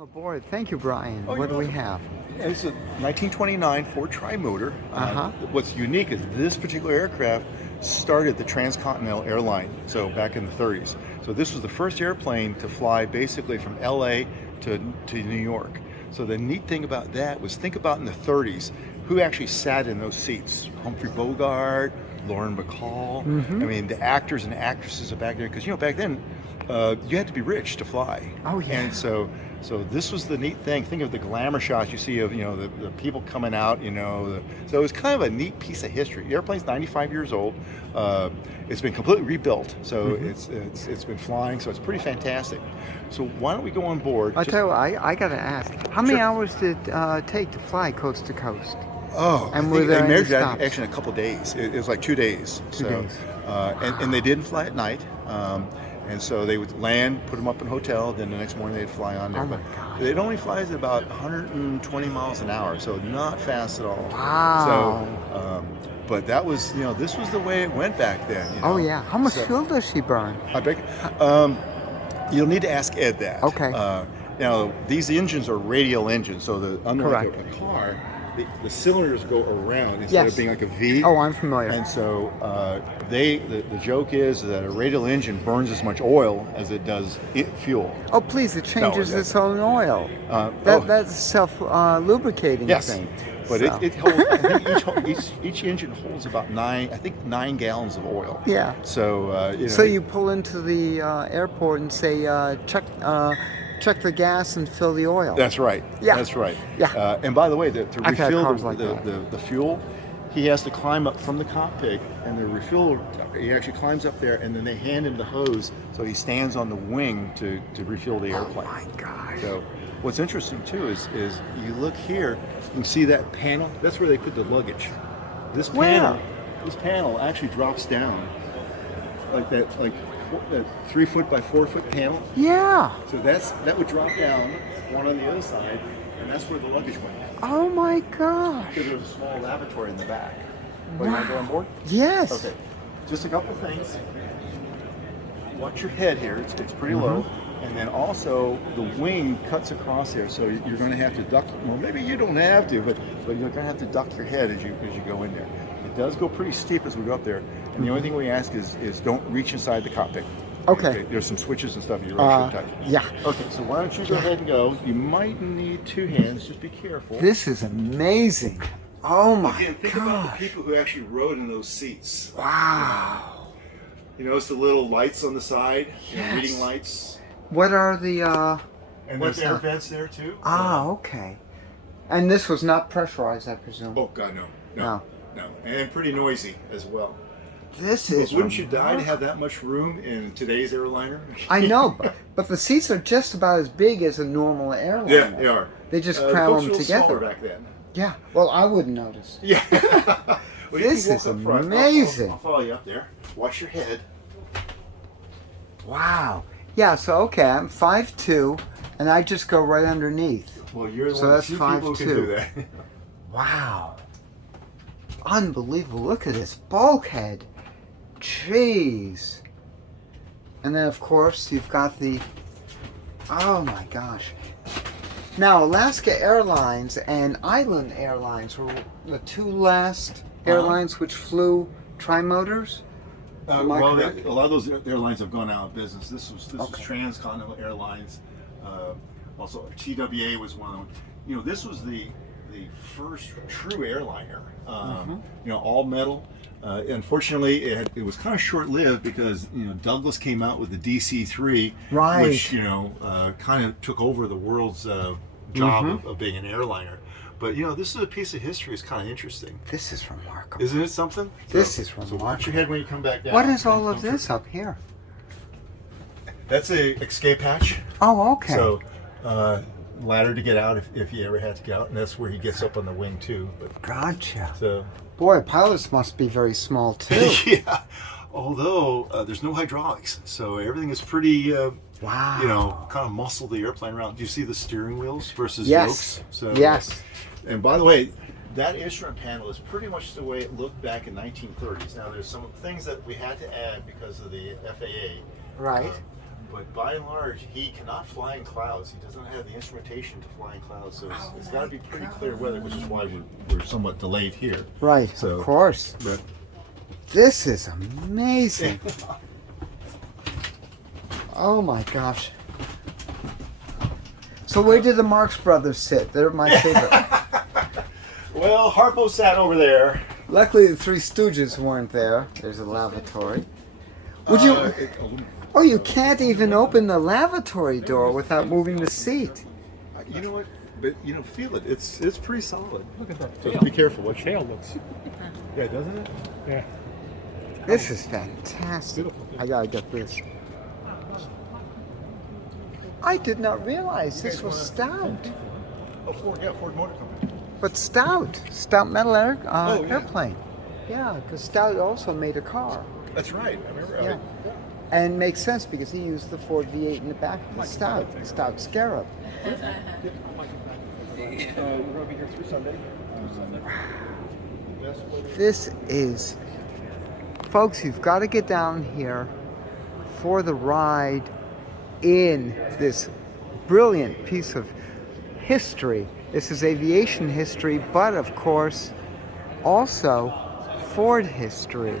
Aboard. Thank you, Brian. Oh, What you're do we welcome. have? It's a 1929 Ford Tri-Motor. Uh-huh. What's unique is this particular aircraft started the transcontinental airline, so back in the 30s. So this was the first airplane to fly basically from LA to New York. So the neat thing about that was think about in the 30s, who actually sat in those seats? Humphrey Bogart, Lauren Bacall. Mm-hmm. I mean, the actors and actresses are back there because back then you had to be rich to fly. Oh, yeah. And so this was the neat thing. Think of the glamour shots you see of the people coming out. So it was kind of a neat piece of history. The airplane's 95 years old. It's been completely rebuilt, so it's been flying. So it's pretty fantastic. So why don't we go on board? I'll tell you what, I got to ask, how many Sure. hours did it take to fly coast to coast? Oh, And I were think there they any measured that stops? actually in a couple of days. It was like 2 days. 2 days. And they didn't fly at night. And so they would land, put them up in a hotel, then the next morning they'd fly on there. Oh my But God. it only flies at about 120 miles an hour, so not fast at all. Wow. So, but that was, this was the way it went back then. Oh, yeah. How much So- fuel does she burn? I beg. You'll need to ask Ed that. Okay. Now these engines are radial engines, so unlike Correct. a car, the cylinders go around instead Yes. of being like a V. Oh, I'm familiar. And so the joke is that a radial engine burns as much oil as it does fuel. Oh, please, it changes No, its own oil. Oh. That's self-lubricating Yes. thing. But So, it holds. I think each engine holds about 9 gallons of oil. Yeah. So So you pull into the airport and say, check the gas and fill the oil. That's right. Yeah. That's right. Yeah. And by the way, to I've had refill cars like that. the fuel, he has to climb up from the cockpit, and the refill, he actually climbs up there, and then they hand him the hose, so he stands on the wing to refill the Oh airplane. my gosh. So what's interesting too is you look here, you can see that panel. That's where they put the luggage. This Where? panel actually drops down like that, like that 3 foot by 4 foot panel. Yeah. So that would drop down, one on the other side, and that's where the luggage went. Oh my gosh. Because there's a small lavatory in the back. But you want to go on board? Yes. Okay. Just a couple things. Watch your head here. It's pretty Mm-hmm. low. And then also the wing cuts across here, so you're going to have to duck. Well, maybe you don't have to, but you're going to have to duck your head as you go in there. It does go pretty steep as we go up there. And the only thing we ask is don't reach inside the cockpit. Okay. There's some switches and stuff you really should touch. Yeah. Okay, so why don't you go ahead and go? You might need 2 hands. Just be careful. This is amazing. Oh my Again, think about the gosh. people who actually rode in those seats. Wow. You notice the little lights on the side, Yes. reading lights, What are the and What's there's air that? vents there too. okay. And this was not pressurized, I presume. Oh God, no. No, and pretty noisy as well. This But is wouldn't you die to remarkable. have that much room in today's airliner? I know, but the seats are just about as big as a normal airline. Yeah, they are. They just The cram folks them were a little together. smaller back then. Yeah. Well, I wouldn't notice. Yeah. Well, you This can walk is up front. amazing. I'll follow you up there. Watch your head. Wow. Yeah. So okay, I'm 5'2", and I just go right underneath. Well, you're the So one of the that's few people who can 5'2". do that. Wow. Unbelievable. Look at this bulkhead. Jeez. And then, of course, you've got the... Oh, my gosh. Now, Alaska Airlines and Island Airlines were the two last airlines which flew trimotors. Am I correct? A lot of those airlines have gone out of business. This was Okay. Transcontinental Airlines. Also, TWA was one of them. This was the first true airliner. All metal. Unfortunately, it was kind of short-lived because Douglas came out with the DC-3, Right. which kind of took over the world's job of being an airliner. But this is a piece of history. It's kind of interesting, This is remarkable. isn't it? Something. This is So watch remarkable. your head when you come back down. What is all of Don't this up here? That's a escape hatch. Oh, okay. So ladder to get out if you ever had to get out, and that's where he gets up on the wing too. But Gotcha. so Boy, pilots must be very small, too. yeah, although there's no hydraulics, so everything is pretty Wow. kind of muscle the airplane around. Do you see the steering wheels versus Yes. yokes? So Yes. And by the way, that instrument panel is pretty much the way it looked back in 1930s. Now there's some things that we had to add because of the FAA. Right. But by and large, he cannot fly in clouds. He doesn't have the instrumentation to fly in clouds, so it's got to be pretty clear weather, which is why we're somewhat delayed here. Right, So, of course. But This is amazing. Oh my gosh. So where did the Marx Brothers sit? They're my favorite. well, Harpo sat over there. Luckily the Three Stooges weren't there. There's a lavatory. Would you... Oh, you can't even open the lavatory door without moving the seat. You know what? But feel it. It's pretty solid. Look at that So tail. be careful. The tail looks. Yeah, doesn't it? Yeah. This is fantastic. I gotta get this. I did not realize this was stout. Oh, Ford Motor Company. But stout. Stout metal yeah. airplane. Yeah, because Stout also made a car. That's right. I remember. Yeah. And makes sense because he used the Ford V8 in the back of the Stout Scarab. We're gonna be here through Sunday. This is, folks, you've got to get down here for the ride in this brilliant piece of history. This is aviation history, but of course, also Ford history.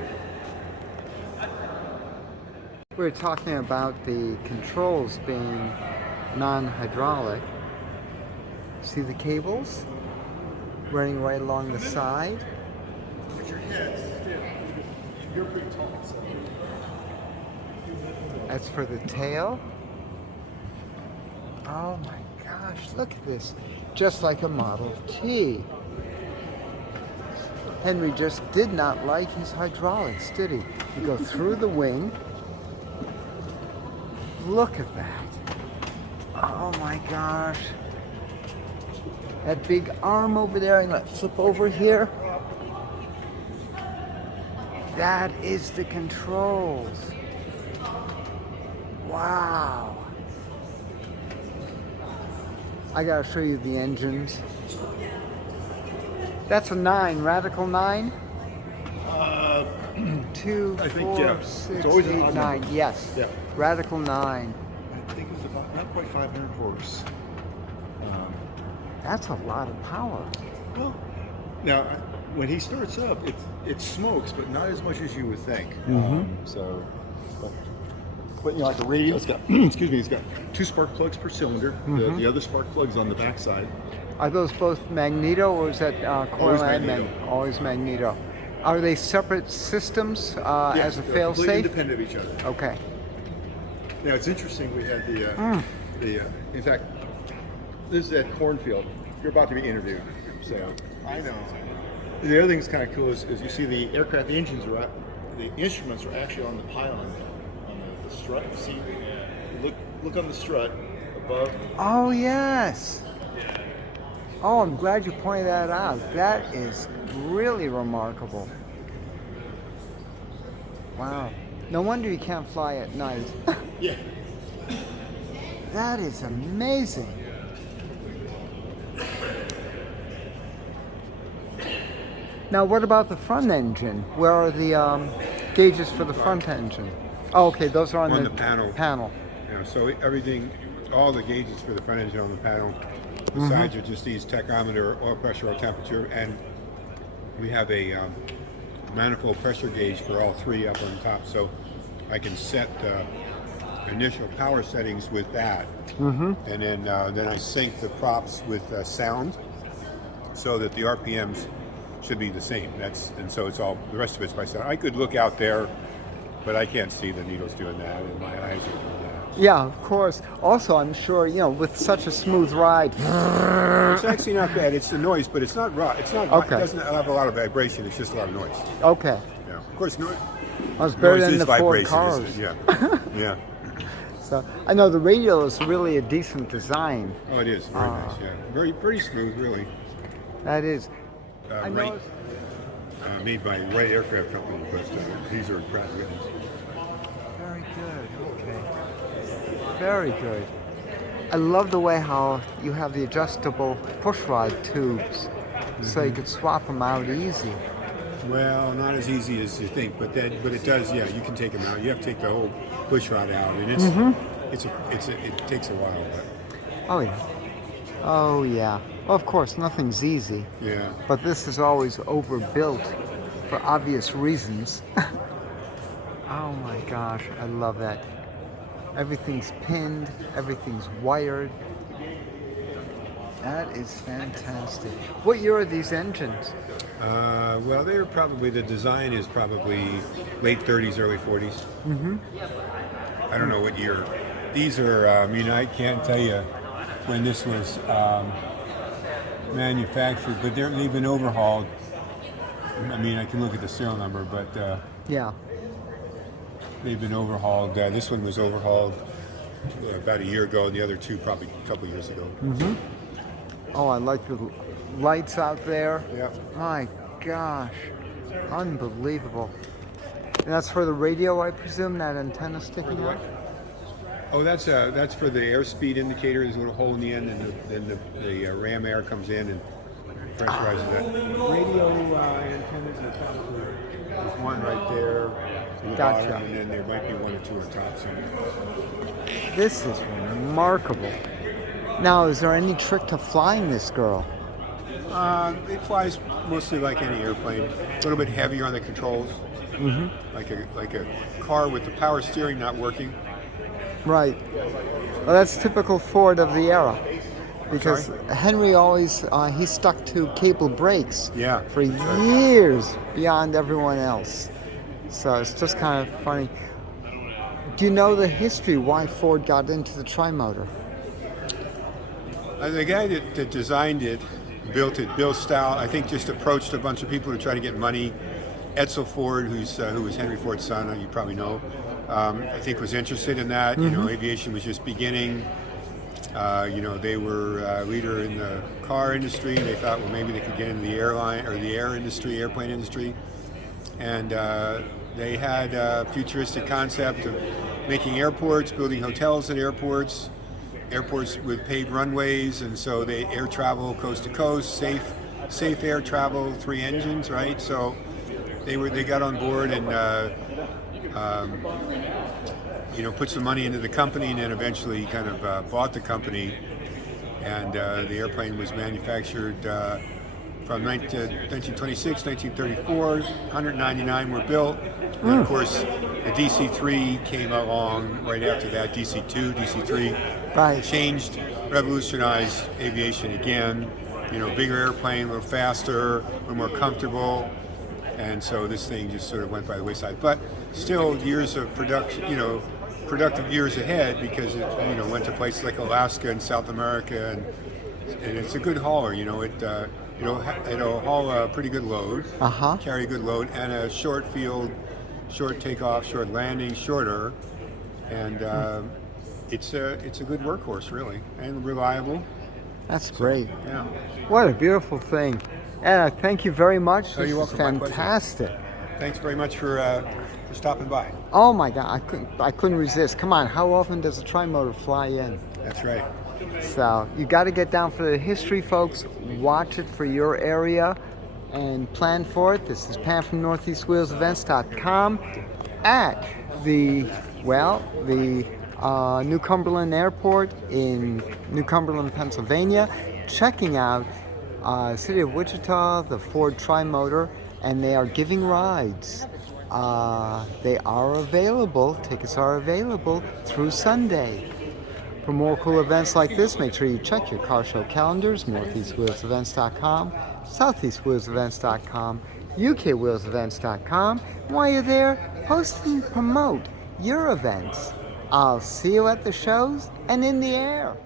We were talking about the controls being non-hydraulic. See the cables running right along the side? Put your head. You're pretty tall, so. That's for the tail. Oh my gosh, look at this. Just like a Model T. Henry just did not like his hydraulics, did he? You go through the wing. Look at that. Oh my gosh. That big arm over there, I'm gonna flip over here. That is the controls. Wow. I gotta show you the engines. That's a 9, Radical 9? 2, I think, 4, yeah. 6, It's always an 8, odd 9. number. Yes. Yeah. Radical 9. I think it was about not quite 500 horse. That's a lot of power. Well, now when he starts up, it smokes, but not as much as you would think. But like the radio, it's got excuse me, it's got 2 spark plugs per cylinder. The other spark plugs on the backside. Are those both magneto or is that coil Always and magneto. Always magneto. Are they separate systems as a they're fail-safe? completely independent of each other. Okay. Now it's interesting. We had in fact, this is at Cornfield. You're about to be interviewed, so I know. The other thing that's kind of cool is you see the aircraft engines the instruments are actually on the pylon, on the strut. See, look on the strut above. Oh yes. Oh, I'm glad you pointed that out. That is really remarkable. Wow. No wonder you can't fly at night. Yeah. That is amazing. Now, what about the front engine? Where are the gauges for the front engine? Oh, okay, those are on the panel. Panel. Yeah, so everything, all the gauges for the front engine on the panel. The sides are just these tachometer, oil pressure, oil temperature, and we have a manifold pressure gauge for all 3 up on top. So I can set initial power settings with that, and then I sync the props with sound, so that the RPMs should be the same. And so it's all, the rest of it's by sound. I could look out there, but I can't see the needles doing that, and my eyes are doing that. Yeah, of course. Also, I'm sure, with such a smooth ride. It's actually not bad. It's the noise, but it's not raw. It's not. Okay. It doesn't have a lot of vibration. It's just a lot of noise. Okay. Yeah. Of course, noise. Well, it's better Noise than is the Ford vibration, cars. isn't it? Yeah. Yeah. So I know the radial is really a decent design. Oh, it is very nice. Yeah. Pretty smooth, really. That is. I Wright, know. made by Wright Aircraft Company, but these are Pratt & Whitney's. Very good. Okay. Very good. I love the way how you have the adjustable pushrod tubes, so you could swap them out easy. Well, not as easy as you think, but it does. Yeah, you can take them out. You have to take the whole push rod out, and it takes a while, but Oh yeah. Oh yeah. Well, of course, nothing's easy. yeah. But this is always overbuilt for obvious reasons. Oh my gosh, I love that. Everything's pinned, everything's wired. That is fantastic. What year are these engines? Well, the design is probably late 30s, early 40s. Mm-hmm. I don't know what year. These are, I can't tell you when this was manufactured, but they've been overhauled. I can look at the serial number, but Yeah. they've been overhauled. This one was overhauled about a year ago, and the other two probably a couple years ago. Mm-hmm. Oh, I like the lights out there. Yeah. My gosh. Unbelievable. And that's for the radio, I presume, that antenna sticking out? Oh, that's for the airspeed indicator. There's a little hole in the end, and then the ram air comes in and pressurizes that. Radio antennas are probably there's one right there, in the Gotcha. bottom, and then there might be one or two on top somewhere. This is remarkable. Now, is there any trick to flying this girl? It flies mostly like any airplane. A little bit heavier on the controls, like a car with the power steering not working. Right. Well, that's typical Ford of the era. Because Sorry? Henry always, he stuck to cable brakes Yeah. for years beyond everyone else. So it's just kind of funny. Do you know the history why Ford got into the tri-motor? The guy that designed it, built it, Bill Stout, I think just approached a bunch of people to try to get money. Edsel Ford, who was Henry Ford's son, you probably know, I think was interested in that. Aviation was just beginning. They were leader in the car industry. They thought, well, maybe they could get into the airline or the airplane industry. And they had a futuristic concept of making airports, building hotels at airports with paved runways, and so they air travel coast to coast, safe air travel, 3 engines, right? So they got on board and put some money into the company, and then eventually kind of bought the company, and the airplane was manufactured from 1926, 1934, 199 were built, and then of course the DC-3 came along right after that, DC-2, DC-3, Right. changed, revolutionized aviation again, bigger airplane, a little faster, a little more comfortable, and so this thing just sort of went by the wayside. But still years of production, productive years ahead, because it went to places like Alaska and South America, and it's a good hauler. It'll haul a pretty good load, carry a good load, and a short field, short takeoff, short landing, shorter, and it's a good workhorse, really, and reliable. That's great. Yeah. What a beautiful thing. Anna, thank you very much. Oh, This you're is welcome. My pleasure. fantastic. Thanks very much for stopping by. Oh my God, I couldn't resist. Come on, how often does a tri-motor fly in? That's right. So you got to get down for the history, folks. Watch it for your area and plan for it. This is Pam from NortheastWheelsEvents.com at the New Cumberland Airport in New Cumberland, Pennsylvania, checking out City of Wichita, the Ford Tri-Motor, and they are giving rides. They are available, tickets are available through Sunday. For more cool events like this, make sure you check your car show calendars, NortheastWheelsEvents.com, SoutheastWheelsEvents.com, UKWheelsEvents.com. While you're there, post and promote your events. I'll see you at the shows and in the air.